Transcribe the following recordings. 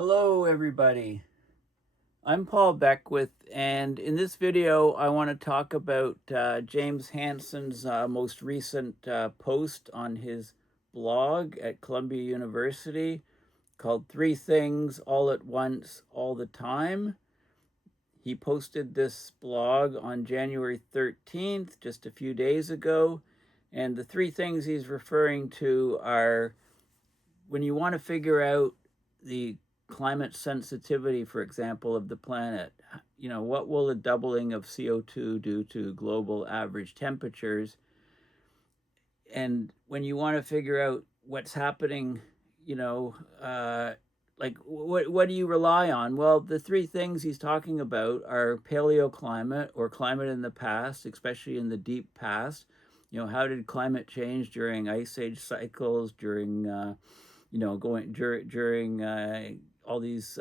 Hello everybody, I'm Paul Beckwith, and in this video I want to talk about James Hansen's most recent post on his blog at Columbia University called Three Things All at Once All the Time. He posted this blog on January 13th, just a few days ago, and the three things he's referring to are when you want to figure out the climate sensitivity, for example, of the planet. What will a doubling of CO2 do to global average temperatures? And when you want to figure out what's happening, like what do you rely on? Well, the three things he's talking about are paleoclimate, or climate in the past, especially in the deep past. How did climate change during ice age cycles, during all these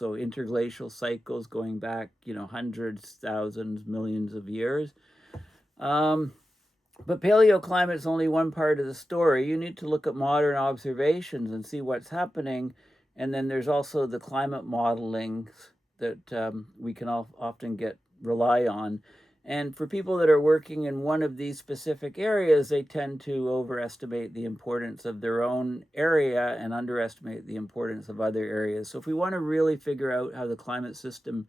interglacial cycles going back hundreds, thousands, millions of years. But paleoclimate is only one part of the story. You need to look at modern observations and see what's happening. And then there's also the climate modeling that we can often rely on. And for people that are working in one of these specific areas, they tend to overestimate the importance of their own area and underestimate the importance of other areas. So if we want to really figure out how the climate system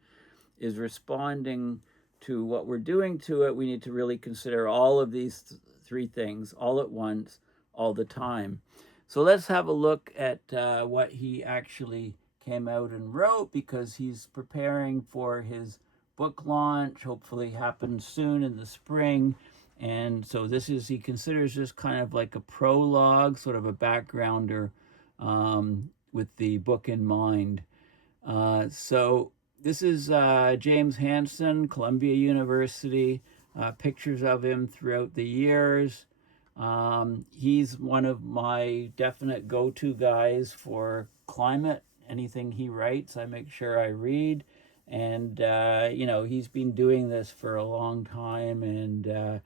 is responding to what we're doing to it, we need to really consider all of these three things all at once, all the time. So let's have a look at what he actually came out and wrote, because he's preparing for his book launch, hopefully happens soon in the spring. And so he considers this kind of like a prologue, sort of a backgrounder with the book in mind. So this is James Hansen, Columbia University, pictures of him throughout the years. He's one of my definite go-to guys for climate. Anything he writes, I make sure I read. And he's been doing this for a long time, and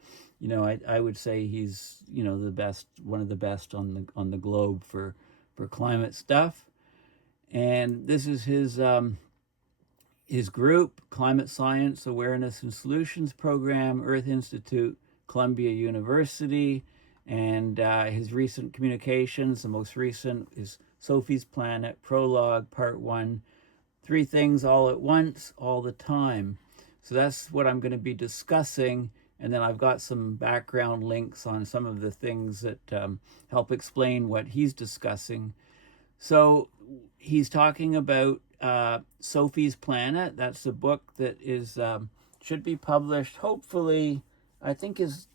I would say he's the best, one of the best on the globe for climate stuff. And this is his group, Climate Science Awareness and Solutions Program, Earth Institute, Columbia University. And his recent communications, the most recent is Sophie's Planet, Prologue, Part 1, Three Things All at Once, All the Time. So that's what I'm going to be discussing. And then I've got some background links on some of the things that help explain what he's discussing. So he's talking about Sophie's Planet. That's the book that should be published, hopefully. I think his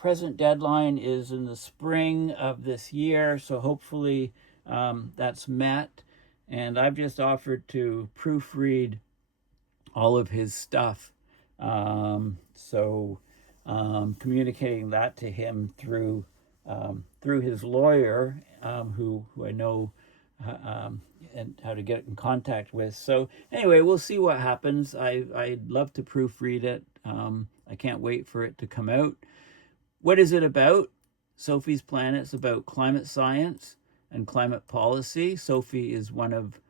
present deadline is in the spring of this year. So hopefully that's met. And I've just offered to proofread all of his stuff. Communicating that to him through his lawyer, who I know and how to get in contact with. So anyway, we'll see what happens. I'd love to proofread it. I can't wait for it to come out. What is it about? Sophie's Planet's about climate science and climate policy. Sophie is one of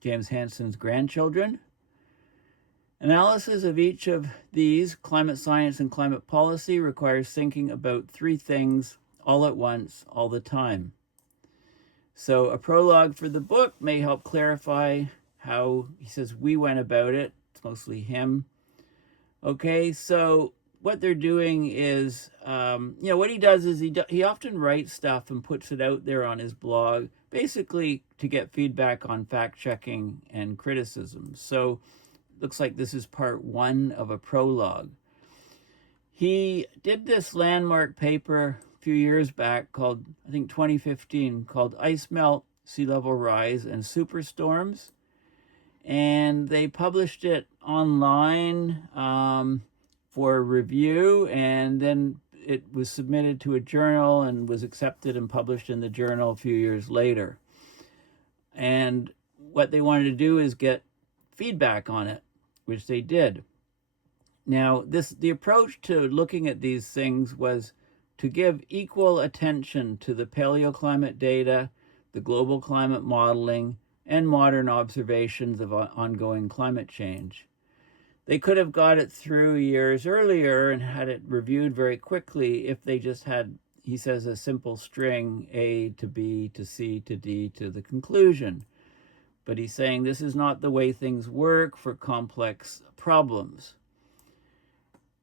James Hansen's grandchildren. Analysis of each of these, climate science and climate policy, requires thinking about three things all at once, all the time. So a prologue for the book may help clarify how, he says, we went about it. It's mostly him. Okay, so what they're doing is, what he does is he often writes stuff and puts it out there on his blog, basically to get feedback on fact-checking and criticism. So looks like this is part one of a prologue. He did this landmark paper a few years back called, I think 2015, called Ice Melt, Sea Level Rise, and Superstorms. And they published it online for review, and then it was submitted to a journal and was accepted and published in the journal a few years later. And what they wanted to do is get feedback on it, which they did. Now, the approach to looking at these things was to give equal attention to the paleoclimate data, the global climate modeling, and modern observations of ongoing climate change. They could have got it through years earlier and had it reviewed very quickly if they just had, he says, a simple string A to B to C to D to the conclusion. But he's saying this is not the way things work for complex problems,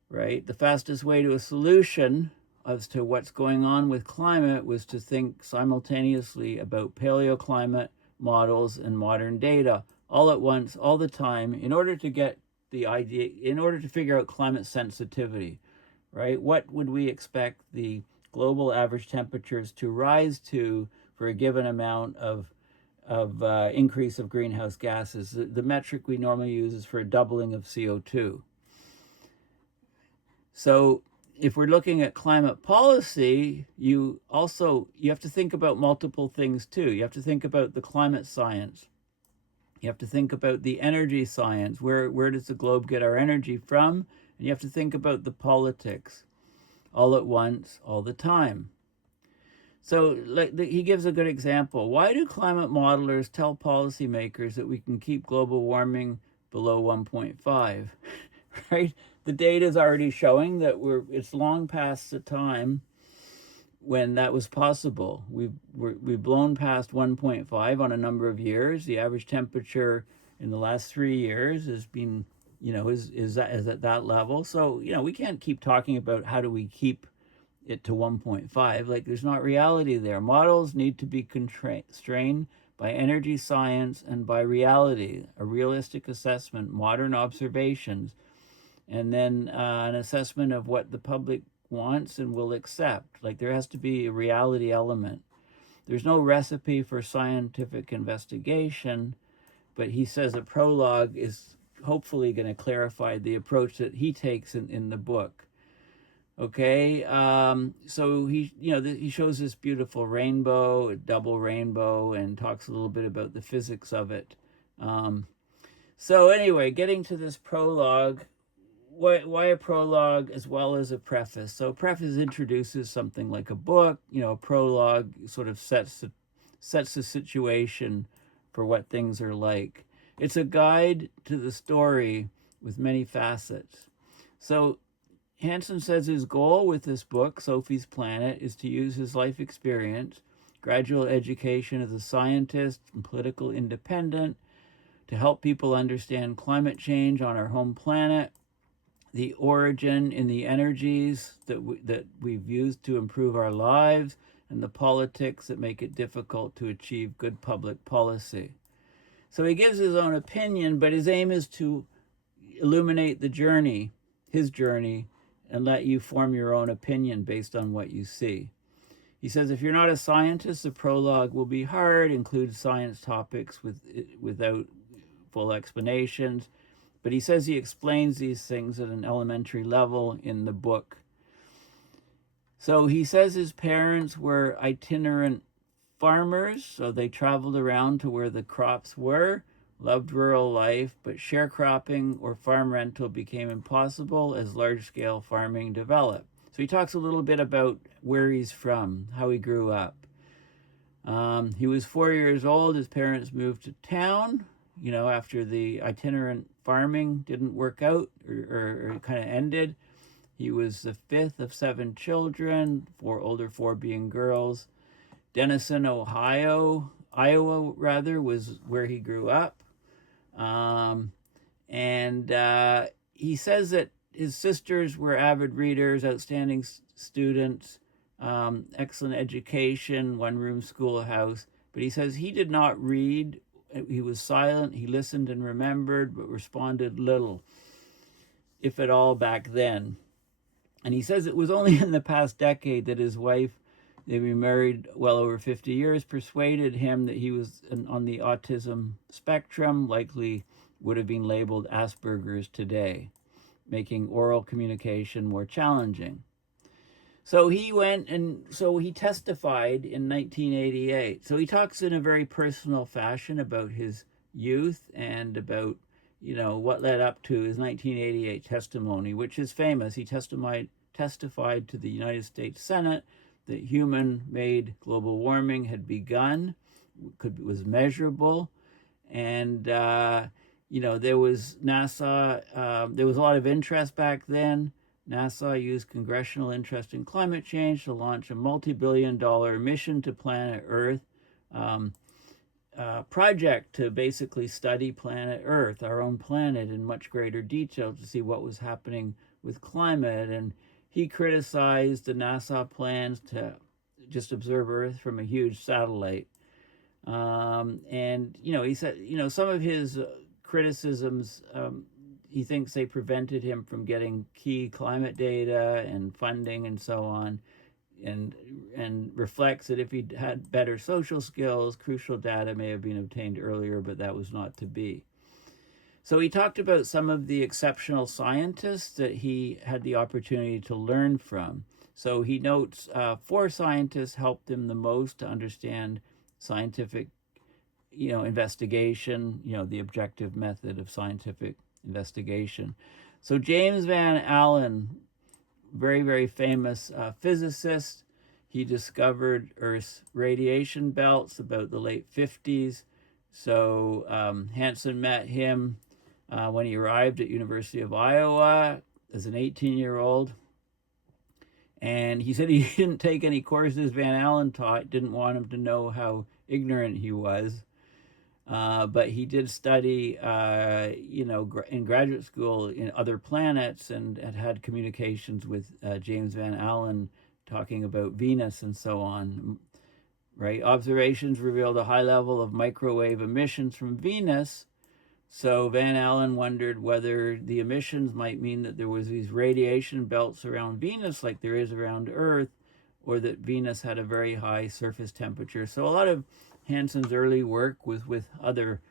right? The fastest way to a solution as to what's going on with climate was to think simultaneously about paleoclimate models and modern data all at once, all the time, in order to get the idea, in order to figure out climate sensitivity, right? What would we expect the global average temperatures to rise to for a given amount of increase of greenhouse gases? The metric we normally use is for a doubling of CO2. So if we're looking at climate policy, you have to think about multiple things too. You have to think about the climate science. You have to think about the energy science. Where does the globe get our energy from? And you have to think about the politics all at once, all the time. So he gives a good example. Why do climate modelers tell policymakers that we can keep global warming below 1.5? Right? The data is already showing that it's long past the time when that was possible. We've blown past 1.5 on a number of years. The average temperature in the last 3 years has been, is at that level. So, we can't keep talking about how do we keep it to 1.5. Like, there's not reality there. Models need to be constrained by energy science and by reality, a realistic assessment, modern observations, and then an assessment of what the public wants and will accept. Like, there has to be a reality element. There's no recipe for scientific investigation, but he says a prologue is hopefully going to clarify the approach that he takes in the book. Okay, so he shows this beautiful rainbow, a double rainbow, and talks a little bit about the physics of it. So anyway, getting to this prologue, why a prologue as well as a preface? So a preface introduces something like a book. A prologue sort of sets the situation for what things are like. It's a guide to the story with many facets. So Hansen says his goal with this book, Sophie's Planet, is to use his life experience, gradual education as a scientist and political independent, to help people understand climate change on our home planet, the origin in the energies that we've used to improve our lives, and the politics that make it difficult to achieve good public policy. So he gives his own opinion, but his aim is to illuminate the journey, his journey, and let you form your own opinion based on what you see. He says if you're not a scientist, the prologue will be hard, include science topics without full explanations. But he says he explains these things at an elementary level in the book. So he says his parents were itinerant farmers, so they traveled around to where the crops were, loved rural life, but sharecropping or farm rental became impossible as large-scale farming developed. So he talks a little bit about where he's from, how he grew up. He was 4 years old. His parents moved to town, after the itinerant farming didn't work out or kind of ended. He was the fifth of 7 children, 4 being girls. Denison, Iowa, was where he grew up. He says that his sisters were avid readers, outstanding students, excellent education, one-room schoolhouse. But he says he did not read. He was silent. He listened and remembered, but responded little, if at all, back then. And he says it was only in the past decade that his wife, they've been married well over 50 years, persuaded him that he was on the autism spectrum, likely would have been labeled Asperger's today, making oral communication more challenging. So he he testified in 1988. So he talks in a very personal fashion about his youth and about, what led up to his 1988 testimony, which is famous. He testified to the United States Senate that human-made global warming had begun, was measurable, And there was NASA. There was a lot of interest back then. NASA used congressional interest in climate change to launch a multi-billion-dollar mission to planet Earth. Project to basically study planet Earth, our own planet, in much greater detail to see what was happening with climate. And he criticized the NASA plans to just observe Earth from a huge satellite. And he said, some of his criticisms, he thinks they prevented him from getting key climate data and funding and so on, and reflects that if he'd had better social skills, crucial data may have been obtained earlier, but that was not to be. So he talked about some of the exceptional scientists that he had the opportunity to learn from. So he notes 4 scientists helped him the most to understand scientific, investigation, the objective method of scientific investigation. So James Van Allen, very, very famous physicist. He discovered Earth's radiation belts about the late 50s. So Hansen met him when he arrived at University of Iowa as an 18-year-old. And he said he didn't take any courses Van Allen taught, didn't want him to know how ignorant he was. But he did study, in graduate school in other planets, and had communications with James Van Allen talking about Venus and so on. Right? Observations revealed a high level of microwave emissions from Venus. So Van Allen wondered whether the emissions might mean that there was these radiation belts around Venus like there is around Earth, or that Venus had a very high surface temperature. So a lot of Hansen's early work was with other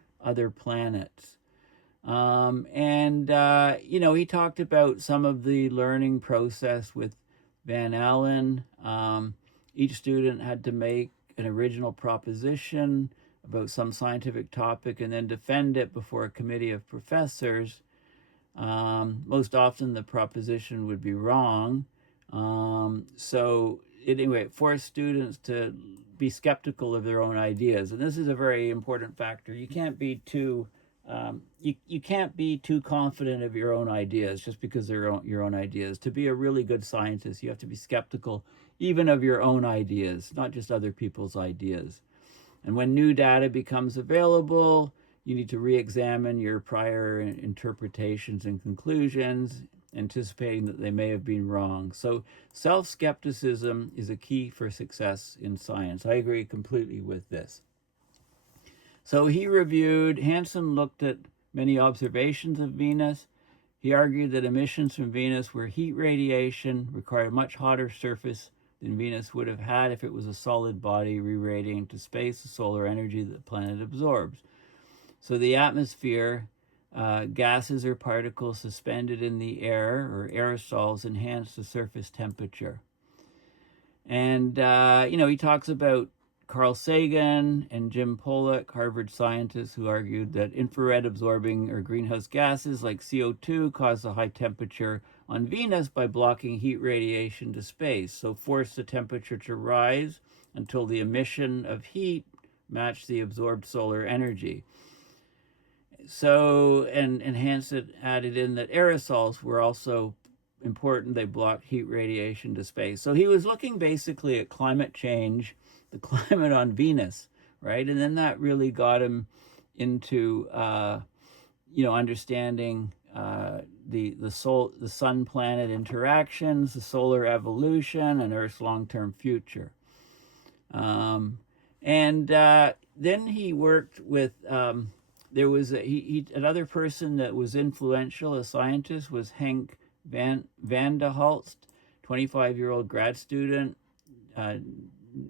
planets. He talked about some of the learning process with Van Allen. Each student had to make an original proposition about some scientific topic and then defend it before a committee of professors. Most often the proposition would be wrong. So anyway, it forced students to be skeptical of their own ideas. And this is a very important factor. You can't be too you can't be too confident of your own ideas just because they're your own ideas. To be a really good scientist, you have to be skeptical even of your own ideas, not just other people's ideas. And when new data becomes available, you need to re-examine your prior interpretations and conclusions, anticipating that they may have been wrong. So self-skepticism is a key for success in science. I agree completely with this. So Hansen looked at many observations of Venus. He argued that emissions from Venus were heat radiation, required a much hotter surface than Venus would have had if it was a solid body re-radiating to space the solar energy that the planet absorbs. So the atmosphere, gases or particles suspended in the air, or aerosols, enhance the surface temperature. And, he talks about Carl Sagan and Jim Pollack, Harvard scientists, who argued that infrared absorbing or greenhouse gases like CO2 cause a high temperature on Venus by blocking heat radiation to space, so force the temperature to rise until the emission of heat matched the absorbed solar energy. So, and Hansen added in that aerosols were also important. They blocked heat radiation to space. So he was looking basically at climate change, the climate on Venus, right? And then that really got him into, understanding the sun-planet interactions, the solar evolution, and Earth's long-term future. Then he worked with, there was another person that was influential, a scientist, was Henk van de Hulst, 25-year-old grad student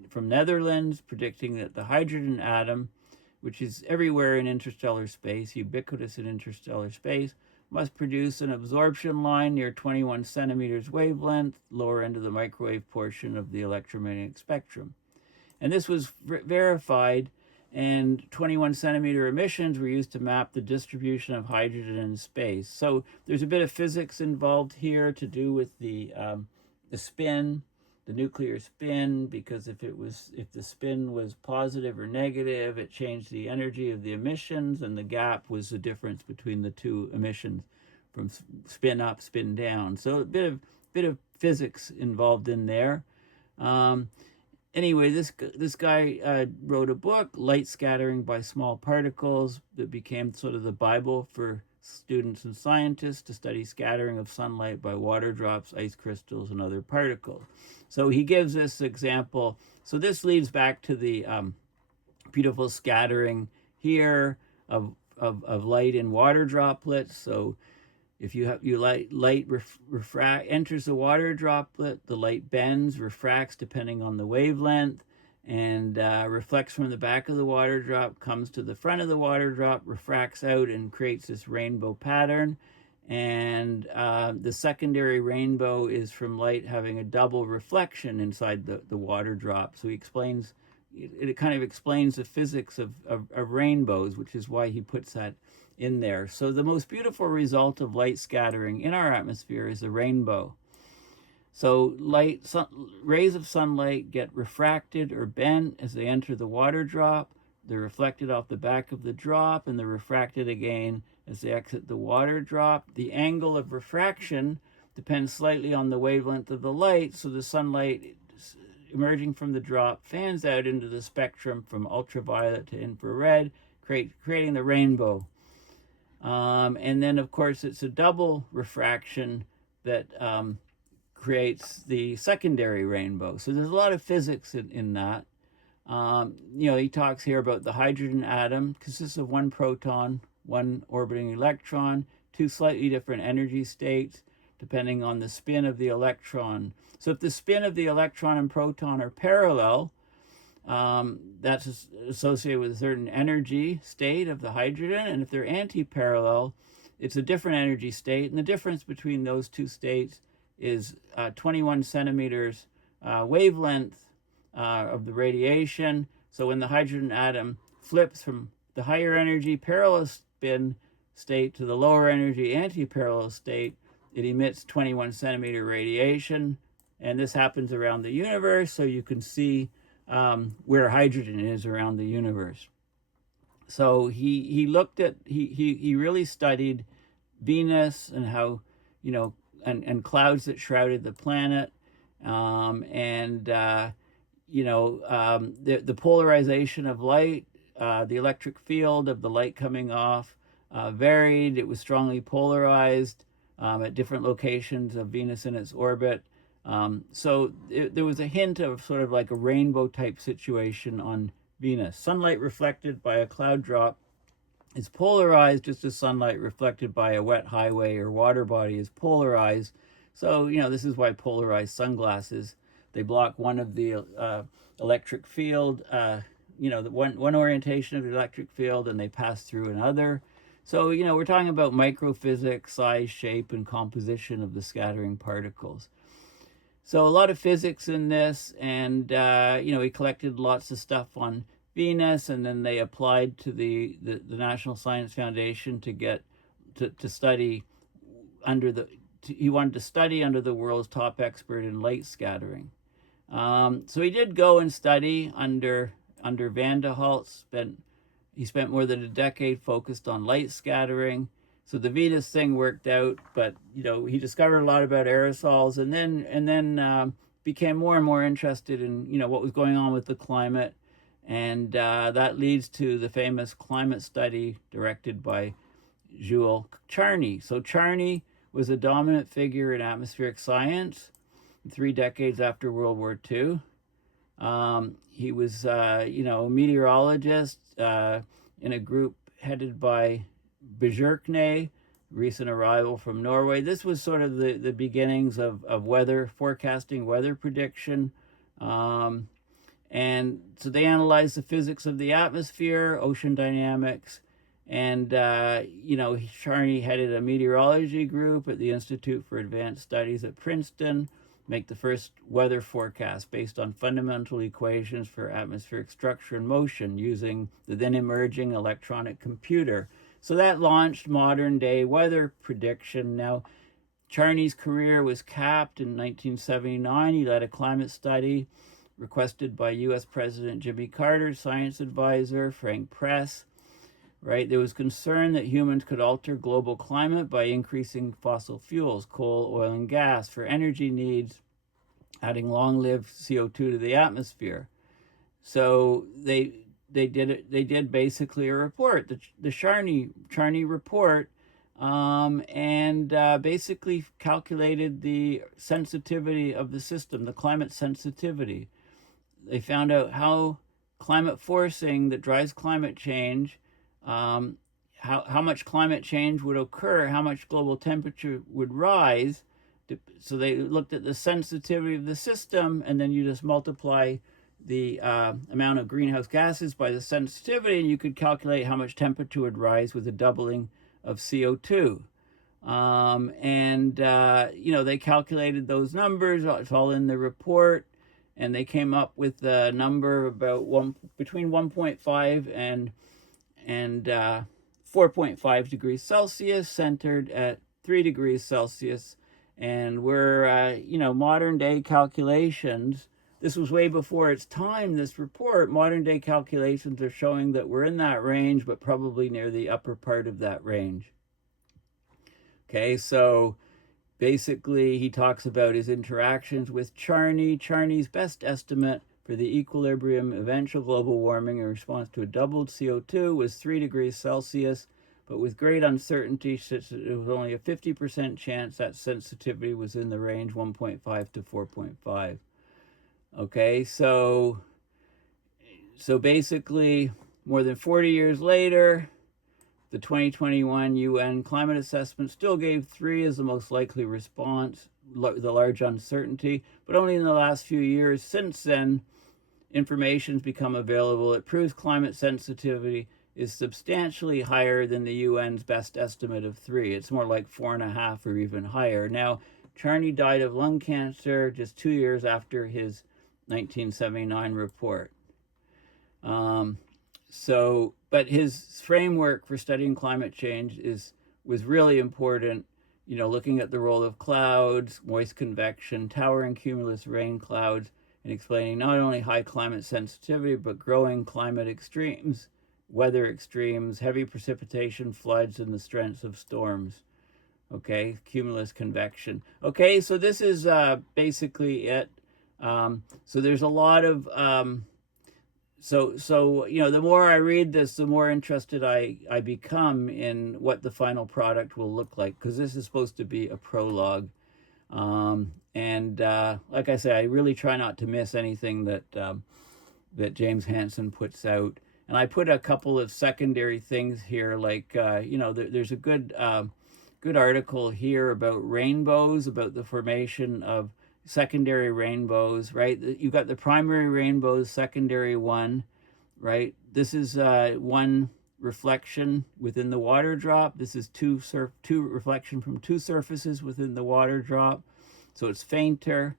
from Netherlands, predicting that the hydrogen atom, which is everywhere in interstellar space, ubiquitous in interstellar space, must produce an absorption line near 21 centimeters wavelength, lower end of the microwave portion of the electromagnetic spectrum. And this was verified, and 21 centimeter emissions were used to map the distribution of hydrogen in space. So there's a bit of physics involved here to do with the spin, the nuclear spin, because if the spin was positive or negative, it changed the energy of the emissions, and the gap was the difference between the two emissions from spin up, spin down. So a bit of physics involved in there. Anyway, this guy wrote a book, Light Scattering by Small Particles, that became sort of the Bible for students and scientists to study scattering of sunlight by water drops, ice crystals, and other particles. So he gives this example. So this leads back to the beautiful scattering here of light in water droplets. So if light enters the water droplet, the light bends, refracts depending on the wavelength, and reflects from the back of the water drop, comes to the front of the water drop, refracts out, and creates this rainbow pattern. And the secondary rainbow is from light having a double reflection inside the water drop. So he explains, it kind of explains the physics of rainbows, which is why he puts that in there. So the most beautiful result of light scattering in our atmosphere is the rainbow. So rays of sunlight get refracted or bent as they enter the water drop. They're reflected off the back of the drop, and they're refracted again as they exit the water drop. The angle of refraction depends slightly on the wavelength of the light, so the sunlight emerging from the drop fans out into the spectrum from ultraviolet to infrared, creating the rainbow. And then, of course, it's a double refraction that creates the secondary rainbow. So there's a lot of physics in that. He talks here about the hydrogen atom consists of one proton, one orbiting electron, two slightly different energy states depending on the spin of the electron. So if the spin of the electron and proton are parallel, that's associated with a certain energy state of the hydrogen, and if they're anti-parallel, it's a different energy state, and the difference between those two states is 21 centimeters wavelength of the radiation. So when the hydrogen atom flips from the higher energy parallel spin state to the lower energy anti-parallel state, it emits 21 centimeter radiation, and this happens around the universe, so you can see where hydrogen is around the universe. So he looked at, he really studied Venus and how, and clouds that shrouded the planet, the polarization of light, the electric field of the light coming off varied. It was strongly polarized at different locations of Venus in its orbit. So there was a hint of sort of like a rainbow type situation on Venus. Sunlight reflected by a cloud drop is polarized just as sunlight reflected by a wet highway or water body is polarized. So, this is why polarized sunglasses, they block one of the electric field, the one orientation of the electric field, and they pass through another. So, we're talking about microphysics, size, shape, and composition of the scattering particles. So a lot of physics in this, and he collected lots of stuff on Venus, and then they applied to the National Science Foundation to get to study he wanted to study under the world's top expert in light scattering. So he did go and study under Van der Halt. He spent more than a decade focused on light scattering. So the Venus thing worked out, but he discovered a lot about aerosols, and then became more and more interested in what was going on with the climate, and that leads to the famous climate study directed by Jule Charney. So Charney was a dominant figure in atmospheric science 3 decades after World War II. He was a meteorologist in a group headed by Bjerknes, recent arrival from Norway. This was sort of the beginnings of weather forecasting, weather prediction. And so they analyzed the physics of the atmosphere, ocean dynamics, and, Charney headed a meteorology group at the Institute for Advanced Studies at Princeton, make the first weather forecast based on fundamental equations for atmospheric structure and motion using the then emerging electronic computer. So that launched modern day weather prediction. Now, Charney's career was capped in 1979. He led a climate study requested by U.S. President Jimmy Carter's science advisor, Frank Press. Right, there was concern that humans could alter global climate by increasing fossil fuels, coal, oil, and gas for energy needs, adding long-lived CO2 to the atmosphere. So they did basically a report, the Charney report, and basically calculated the sensitivity of the system, the climate sensitivity. They found out how climate forcing that drives climate change, how much climate change would occur, how much global temperature would rise. So they looked at the sensitivity of the system, and then you just multiply the amount of greenhouse gases by the sensitivity, and you could calculate how much temperature would rise with a doubling of CO2. They calculated those numbers. It's all in the report, and they came up with a number about between 1.5 and 4.5 degrees Celsius, centered at 3 degrees Celsius. And we're, modern day calculations, this was way before its time, this report, modern day calculations are showing that we're in that range, but probably near the upper part of that range. Okay, so basically he talks about his interactions with Charney. Charney's best estimate for the equilibrium eventual global warming in response to a doubled CO2 was 3 degrees Celsius, but with great uncertainty, since it was only a 50% chance that sensitivity was in the range 1.5 to 4.5. Okay, so basically, more than 40 years later, the 2021 UN climate assessment still gave 3 as the most likely response, the large uncertainty, but only in the last few years since then, information's become available. It proves climate sensitivity is substantially higher than the UN's best estimate of 3. It's more like 4.5 or even higher. Now, Charney died of lung cancer just 2 years after his 1979 report. But his framework for studying climate change was really important, looking at the role of clouds, moist convection, towering cumulus rain clouds, and explaining not only high climate sensitivity, but growing climate extremes, weather extremes, heavy precipitation, floods, and the strengths of storms. Okay, cumulus convection. Okay, so this is basically it. So there's a lot of the more I read this, the more interested I become in what the final product will look like, because this is supposed to be a prologue. Like I say, I really try not to miss anything that James Hansen puts out. And I put a couple of secondary things here, like there's a good article here about rainbows, about the formation of secondary rainbows, right? You've got the primary rainbows, secondary one, right? This is one reflection within the water drop. This is two reflection from 2 surfaces within the water drop. So it's fainter.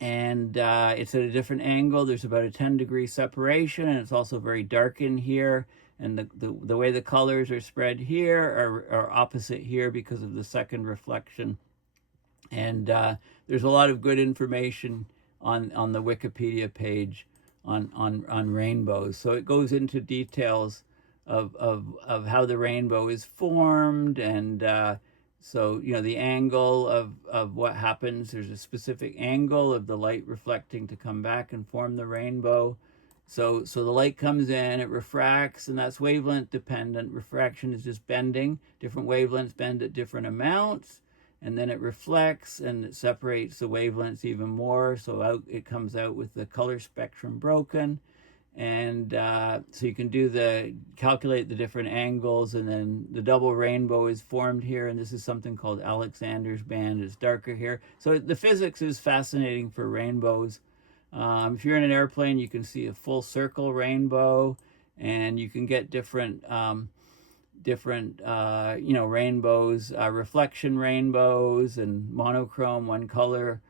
It's at a different angle. There's about a 10-degree separation, and it's also very dark in here. And the way the colors are spread here are opposite here because of the second reflection. And there's a lot of good information on the Wikipedia page on rainbows. So it goes into details of how the rainbow is formed, and so the angle of what happens. There's a specific angle of the light reflecting to come back and form the rainbow. So the light comes in, it refracts, and that's wavelength dependent. Refraction is just bending. Different wavelengths bend at different amounts. And then it reflects and it separates the wavelengths even more. So it comes out with the color spectrum broken. And so you can calculate the different angles, and then the double rainbow is formed here. And this is something called Alexander's band. It's darker here. So the physics is fascinating for rainbows. If you're in an airplane, you can see a full circle rainbow, and you can get different rainbows, reflection rainbows, and monochrome, one color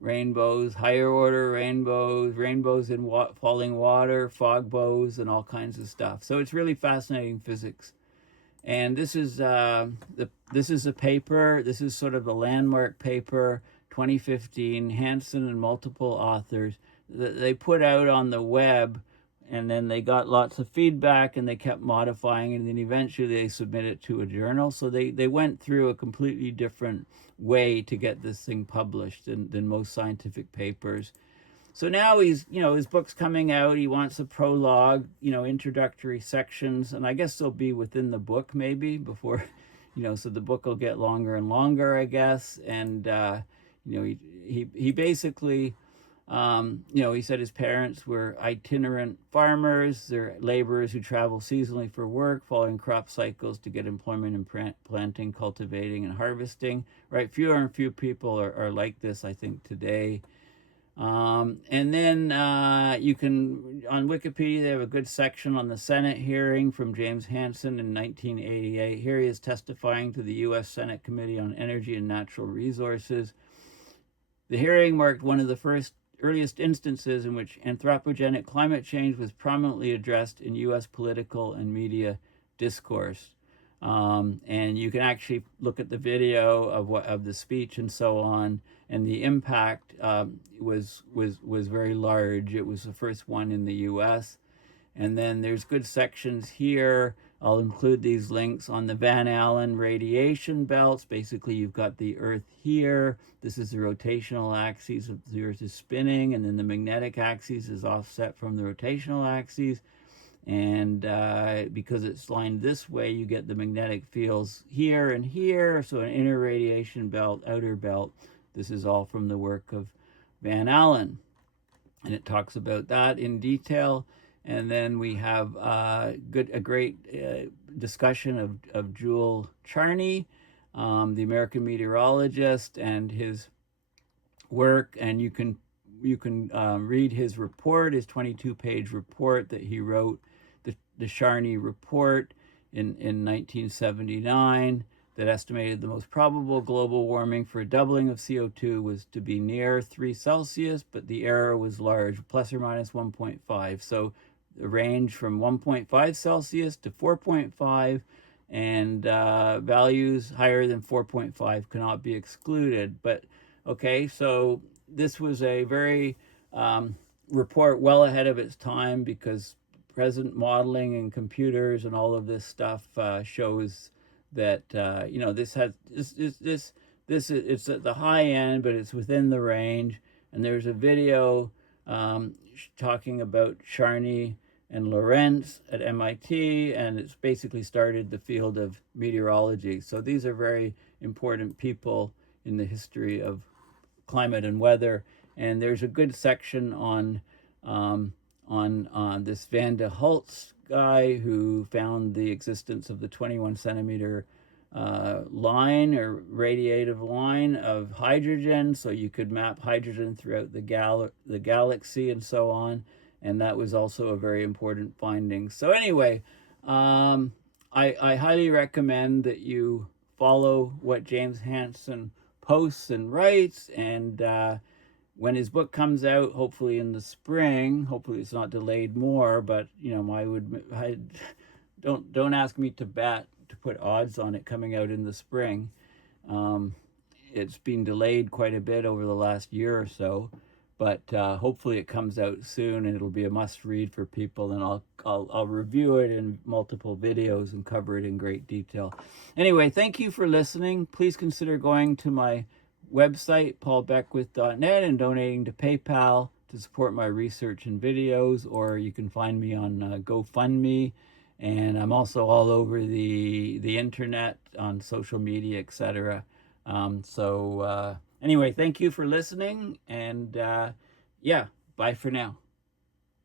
rainbows, higher order rainbows in falling water, fog bows, and all kinds of stuff. So it's really fascinating physics. And this is this is a paper. This is sort of a landmark paper, 2015. Hansen and multiple authors that they put out on the web, and then they got lots of feedback, and they kept modifying it, and then eventually they submitted it to a journal. So they went through a completely different way to get this thing published than most scientific papers. So now he's, his book's coming out. He wants a prologue, introductory sections, and I guess they'll be within the book maybe before, so the book will get longer and longer, I guess. And, he basically, he said his parents were itinerant farmers. They're laborers who travel seasonally for work, following crop cycles to get employment in planting, cultivating, and harvesting, right? Fewer and fewer people are like this, I think, today. And then you can, on Wikipedia, they have a good section on the Senate hearing from James Hansen in 1988. Here he is testifying to the U.S. Senate Committee on Energy and Natural Resources. The hearing marked one of the earliest instances in which anthropogenic climate change was prominently addressed in U.S. political and media discourse. And you can actually look at the video of the speech and so on, and the impact was very large. It was the first one in the U.S. And then there's good sections here. I'll include these links on the Van Allen radiation belts. Basically, you've got the Earth here. This is the rotational axis of the Earth is spinning, and then the magnetic axis is offset from the rotational axis. And because it's lined this way, you get the magnetic fields here and here. So an inner radiation belt, outer belt. This is all from the work of Van Allen. And it talks about that in detail. And then we have a great discussion of Jule Charney, the American meteorologist, and his work. And you can read his report, his 22-page report that he wrote, the Charney report in 1979, that estimated the most probable global warming for a doubling of CO2 was to be near 3 Celsius, but the error was large, plus or minus 1.5. So the range from 1.5 Celsius to 4.5, and values higher than 4.5 cannot be excluded. But okay, so this was a very report well ahead of its time, because present modeling and computers and all of this stuff shows that it's at the high end, but it's within the range. And there's a video talking about Charney and Lorentz at MIT, and it's basically started the field of meteorology. So these are very important people in the history of climate and weather. And there's a good section on this Van de Hulst guy who found the existence of the 21 centimeter line or radiative line of hydrogen, so you could map hydrogen throughout the galaxy and so on. And that was also a very important finding. So anyway, I highly recommend that you follow what James Hansen posts and writes. And when his book comes out, hopefully in the spring, hopefully it's not delayed more, but don't ask me to bet, to put odds on it coming out in the spring. It's been delayed quite a bit over the last year or so, but hopefully it comes out soon, and it'll be a must read for people, and I'll review it in multiple videos and cover it in great detail. Anyway, thank you for listening. Please consider going to my website, paulbeckwith.net, and donating to PayPal to support my research and videos, or you can find me on GoFundMe, and I'm also all over the internet, on social media, etc. Anyway, thank you for listening, and yeah, bye for now.